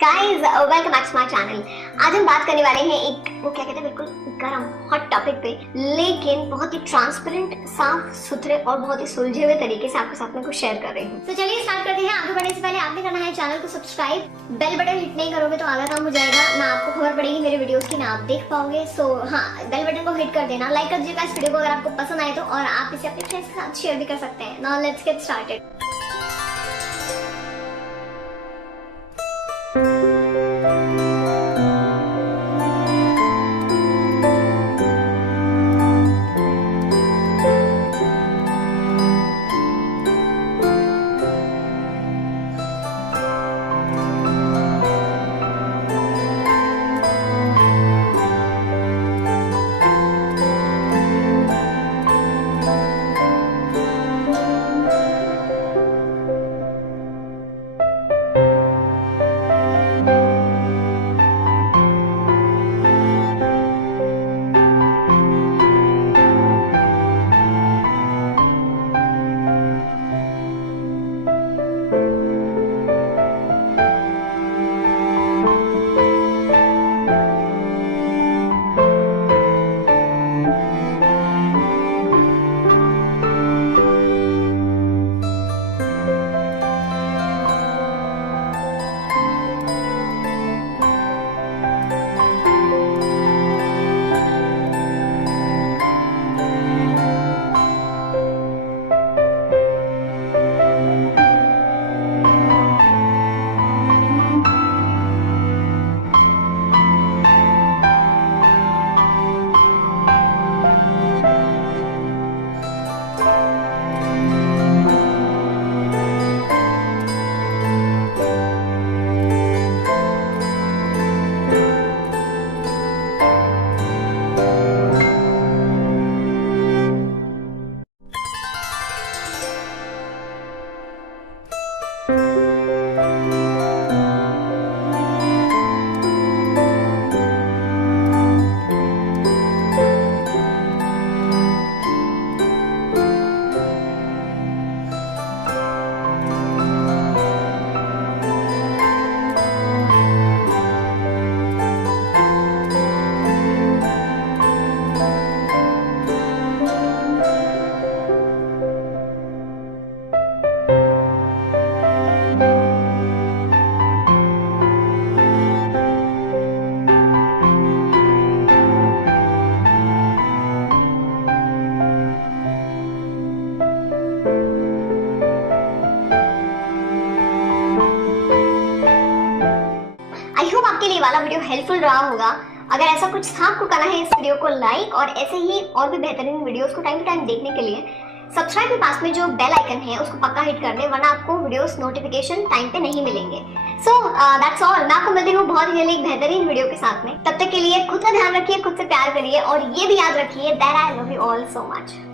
Guys welcome back to my channel. आज हम बात करने वाले हैं एक वो क्या कहते हैं बिल्कुल गरम हॉट टॉपिक पे, लेकिन बहुत ही ट्रांसपेरेंट, साफ सुथरे और बहुत ही सुलझे हुए तरीके से आपके साथ में कुछ शेयर कर रही हूँ। तो चलिए स्टार्ट करते हैं। आगे बढ़ने से पहले आपने करना है चैनल को सब्सक्राइब, बेल बटन हिट नहीं करोगे तो आधा काम हो जाएगा, ना आपको खबर पड़ेगी मेरे वीडियोस की, ना आप देख पाओगे। सो हाँ, बेल बटन को हिट कर देना, लाइक कर दीजिएगा इस वीडियो को अगर आपको पसंद आए तो, और आप इसे अपने फ्रेंड्स के साथ शेयर भी कर सकते हैं। Now let's get started. I hope आपके लिए वाला वीडियो हेल्पफुल रहा होगा। अगर ऐसा कुछ था आपको करना है इस वीडियो को लाइक, और ऐसे ही और भी बेहतरीन वीडियोस को टाइम टू टाइम देखने के लिए सब्सक्राइब के पास में जो बेल आइकन है उसको पक्का हिट कर दें, वरना आपको वीडियोस नोटिफिकेशन टाइम पे नहीं मिलेंगे। So that's all. मैं आपको मिलती हूँ बहुत ही एक बेहतरीन वीडियो के साथ में। तब तक के लिए खुद का ध्यान रखिए, खुद से प्यार करिए, और ये भी याद रखिए that I love you all so much.